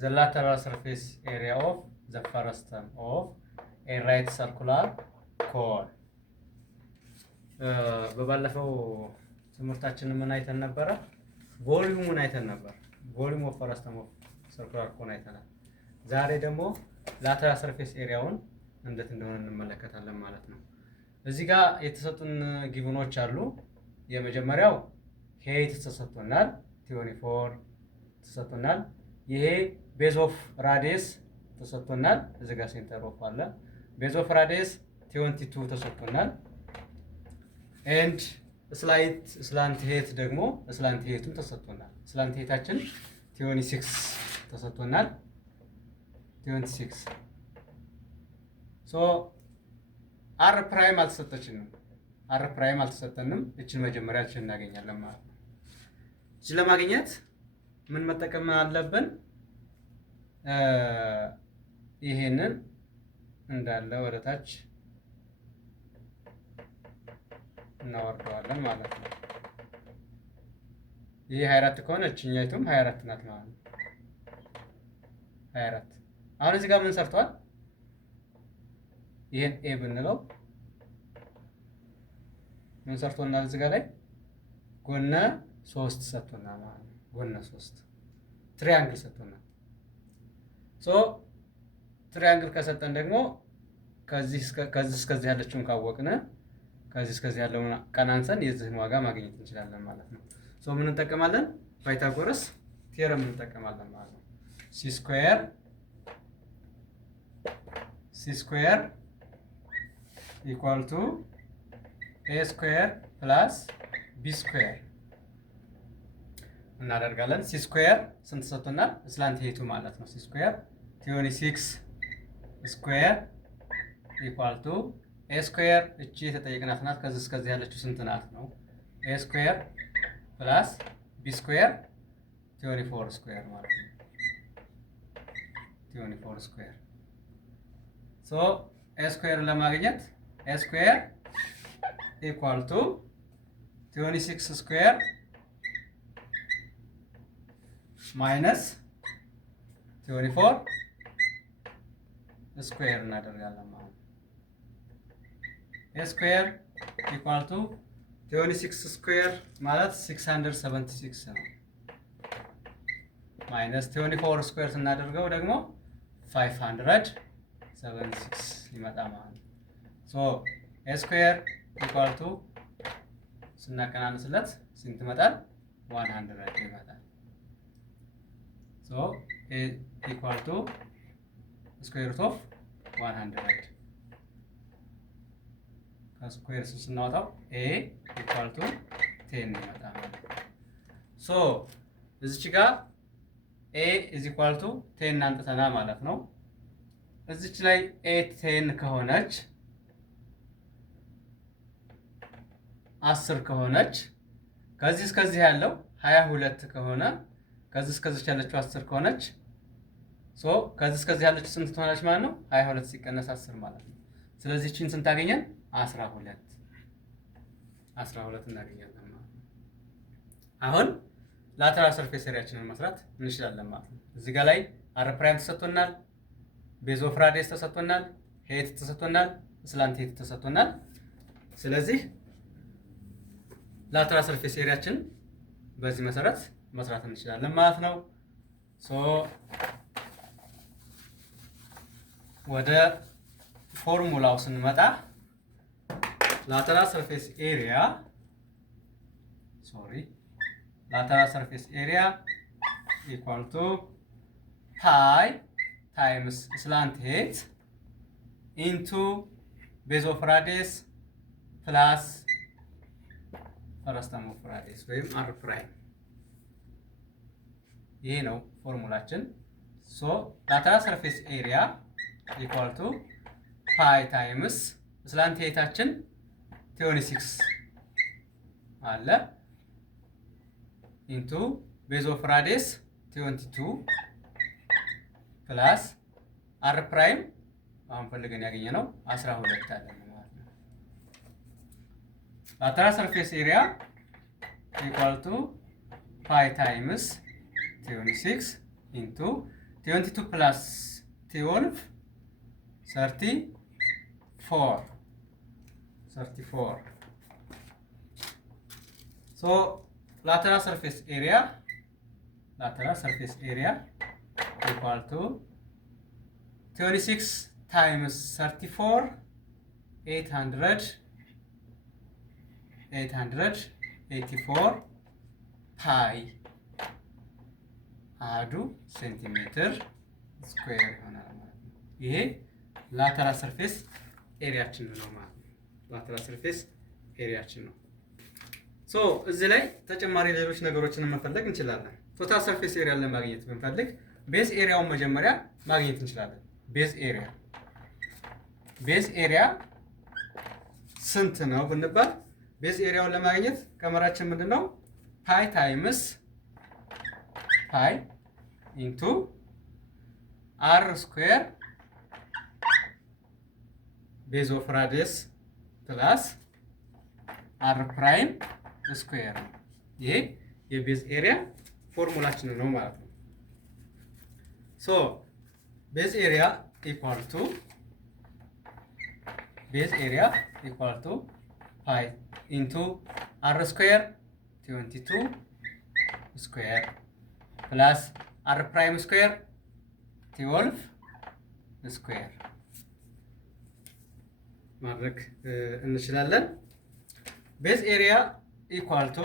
the lateral surface area of the first term of a right circular cone በባለፈው ትምህርታችን ምን አይተን ነበር? ቮሊዩሙን አይተን ነበር። ቮሊዩም ኦፍ ፈርስት ተርም ኦፍ ሰርኩላር ኮን አይተናል። ዛሬ ደግሞ ላተራል ሰርፌስ ኤሪያውን እንዴት እንደሆነ እንመለከታለን ማለት ነው። እዚህ ጋር የተሰጡን ጊቭኖች አሉ። የመጀመሪያው ሄይት ተሰጥቶናል፣ 24 ተሰጥቶናል። ይሄ ቤዝ ኦፍ ራዲየስ ተሰጥቶናል። እዚህ ጋር ሴንተር ኦፍ አለ። ቤዝ ኦፍ ራዲየስ 22 ተሰጥቶናል። ኤንድ ስላንት ሄት ደግሞ ስላንት ሄቱን ተሰጥቶናል። ስላንት ሄታችን 26 ተሰጥቶናል። 26 ሶ አር ፕራይም አልተሰጠችንም። አር ፕራይም አልተሰጠንም። እችን መጀመሪያ እችን እናገኛለን ማለት ነው። እችን ለማግኘት ምን መጠቀም አለብን? ይሄንን እንዳለ ወደ ታች እናወርደዋለን ማለት ነው። ይሄ 24 ከሆነ እችኛይቱም 24 ናት ማለት ነው። 24 አሁን እዚህ ጋር ምን ሰርቷል? ይሄን ኤ ብንለው ምን ሰርቶናል? እዚህ ጋር ላይ ጎነ 3 ሰጥቶናል ማለት ነው። ጎነ 3 ትሪያንግል ሰጥቶናል። ሶ ትሪያንግል ከሰጠን ደግሞ ከዚህ እስከዚህ ያለችውን ካወቅነ ከዚህ እስከዚህ ያለውን ቀናንሰን የዚህን ዋጋ ማግኘት እንችላለን ማለት ነው። ሶ ምን እንጠቀማለን? ፓይታጎረስ ቲዮረም እንጠቀማለን ማለት ነው። ሲ ስኩዌር ኢኳል ቱ ኤ ስኩዌር ፕላስ ቢ ስኩዌር እናደርጋለን። ሲ ስኩዌር ስንት ሰጥቶናል? ስላንት ሄቱ ማለት ነው። ሲ ስኩዌር 26 ስኩዌር ኢኳል ቱ ኤ ስኩዌር እቺ የተጠየቅናት ናት። ከዚህ እስከዚህ ያለችው ስንት ናት ነው? ኤ ስኩዌር ፕላስ ቢ ስኩዌር 24 ስኩዌር ማለት ነው። 24 ስኩዌር ሶ ኤ ስኩዌር ለማግኘት ኤ ስኩዌር ኢኳል ቱ 26 ስኩዌር ማይነስ 24 ስኩዌር እናደርጋለን ማለት ነው። ኤ ስኩዌር ኢኳል ቱ 26 ስኩዌር ማለት 676 ነው። ማይነስ 24 ስኩዌር ስናደርገው ደግሞ 576 ይመጣ ማለት ነው። ሶ ኤ ስኩዌር ኢኳል ቱ ስናቀናንስለት ስንት ይመጣል? 100 ይመጣል። ሶ ኤ ኢኳል ቱ ስኩዌር ሩት ኦፍ 100 ከስኩዌር ስናወጣው ኤ ኢኳል ቱ 10 ይመጣል ማለት ነው። ሶ እዚች ጋር ኤ ኢዝ ኢኳል ቱ 10 አንጥተና ማለት ነው። እዚች ላይ ኤ 10 ከሆነች 10 ከሆነች ከዚህ እስከዚህ ያለው 22 ከሆነ ከዚህ እስከዚህ ያለችው 10 ከሆነች ሶ ከዚህ እስከዚህ ያለችው ስንት ትሆናለች ማለት ነው? 22 ሲቀነስ 10 ማለት ነው። ስለዚህ እቺን ስንት ታገኘን? 12 እናገኛለን ማለት ነው። አሁን ላተራል ሰርፌስ ኤሪያችንን መስራት እንችላለን ማለት ነው። እዚህ ጋር ላይ አር ፕራይም ተሰጥቶናል፣ ቤዝ ኦፍ ራዲየስ ተሰጥቶናል፣ ሄት ተሰጥቶናል፣ ስላንት ሄት ተሰጥቶናል። ስለዚህ ላተራል ሰርፌስ ኤሪያችን በዚህ መሰረት መስራት እንችላለን ማለት ነው። ሶ ወደ ፎርሙላው ስንመጣ lateral surface area equal to pi times slant height into base of radius plus first term of radius ወይም r prime። ይሄ ነው ፎርሙላችን። ሶ lateral surface area equal to pi times ስላንት ሄታችን 26 አለ ኢንቱ ቤዝ ኦፍ ራዲየስ 22 ፕላስ አር ፕራይም አሁን ፈልገን ያገኘነው 12 አለ ማለት ነው። lateral surface area equal to pi times 26 into 22 plus 12 34. So lateral surface area equal to 26 times 34, 884 pi አዱ ሴንቲሜትር ስኩዌር ይሆናል ማለት ነው። ይሄ ላተራል ሰርፌስ ኤሪያችን ነው ማለት ነው። ላተራል ሰርፌስ ኤሪያችን ነው። ሶ እዚህ ላይ ተጨማሪ ሌሎች ነገሮችን መፈለግ እንችላለን። ቶታል ሰርፌስ ኤሪያን ለማግኘት ብንፈልግ ቤዝ ኤሪያውን መጀመሪያ ማግኘት እንችላለን። ቤዝ ኤሪያ ስንት ነው ብንባል ቤዝ ኤሪያውን ለማግኘት ቀመራችን ምንድነው? ፓይ ታይምስ ፓይ ኢንቱ አር ስኩዌር ቤዝ ኦፍ ራዲየስ ፕላስ አር ፕራይም ስኩዌር ነው። ይሄ የቤዝ ኤሪያ ፎርሙላችን ነው ማለት ነው። ሶ ቤዝ ኤሪያ ኢኳል ቱ ፓይ ኢንቱ አር ስኩዌር 22 ስኩዌር ፕላስ አር ፕራይም ስኩዌር 12 ስኩዌር ማድረግ እንችላለን። ቤዝ ኤሪያ ኢኳል ቱ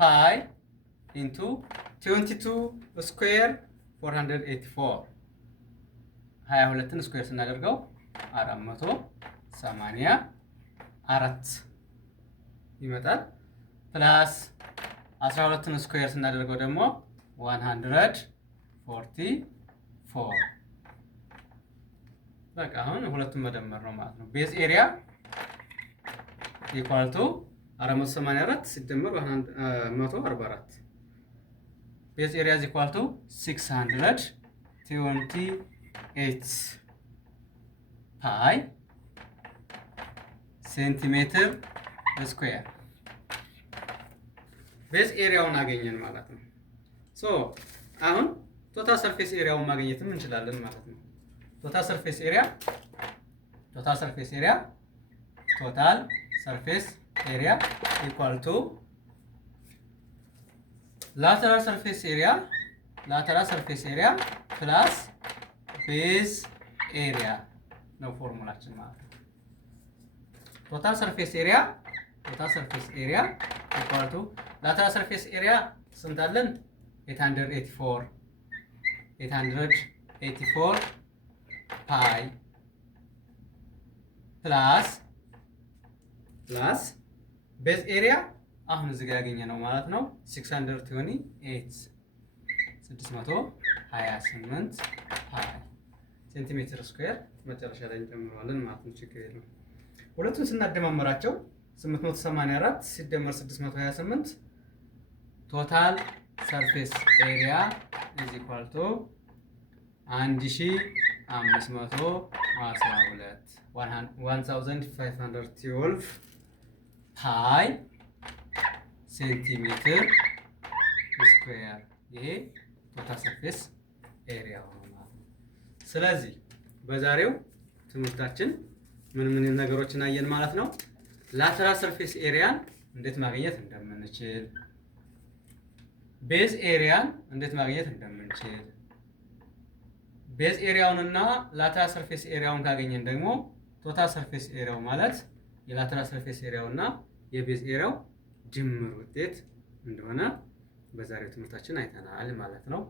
ፓይ ኢንቱ 22 ስኩዌር 484 22ን ስኩዌር ስናደርገው 484 ይመጣል። ፕላስ 12ን ስኩዌር ስናደርገው ደግሞ 144 በቃ አሁን ሁለቱን መደመር ነው ማለት ነው። ቤዝ ኤሪያ ኢኳል ቱ 484 ሲደመር 144 ቤዝ ኤሪያ ኢኳል ቱ 628 ፓይ ሴንቲሜትር ስኩዌር ቤዝ ኤሪያውን አገኘን ማለት ነው። ሶ አሁን ቶታል ሰርፌስ ኤሪያውን ማግኘትም እንችላለን ማለት ነው። ቶታል ሰርፌስ ኤሪያ ኢኳል ቱ ላተራል ሰርፌስ ኤሪያ ፕላስ ቤዝ ኤሪያ ነው ፎርሙላችን ማለት ነው። ቶታል ሰርፌስ ኤሪያ ኢኳል ቱ ላተራል ሰርፌስ ኤሪያ ስንት አለን? 884 ፓይ ፕላስ ቤዝ ኤሪያ አሁን እዚህ ጋር ያገኘ ነው ማለት ነው 628 ፓይ ሴንቲሜትር ስኩዌር መጨረሻ ላይ እንጨምረዋለን ማለት ነው። ችግር የለውም። ሁለቱን ስናደማመራቸው 884 ሲደመር 628 ቶታል ሰርፌስ ኤሪያ ኢዝ ኢኳል ቱ 1512 ፓይ ሴንቲሜትር ስኩዌር ይሄ ቶታል ሰርፌስ ኤሪያ ነው ማለት ነው። ስለዚህ በዛሬው ትምህርታችን ምን ነገሮችን አየን ማለት ነው። ላተራል ሰርፌስ ኤሪያን እንዴት ማግኘት እንደምንችል፣ ቤዝ ኤሪያን እንዴት ማግኘት እንደምንችል፣ ቤዝ ኤሪያውንና ላተራል ሰርፌስ ኤሪያውን ካገኘን ደግሞ ቶታል ሰርፌስ ኤሪያው ማለት የላተራል ሰርፌስ ኤሪያውና የቤዝ ኤሪያው ድምር ውጤት እንደሆነ በዛሬው ትምህርታችን አይተናል ማለት ነው።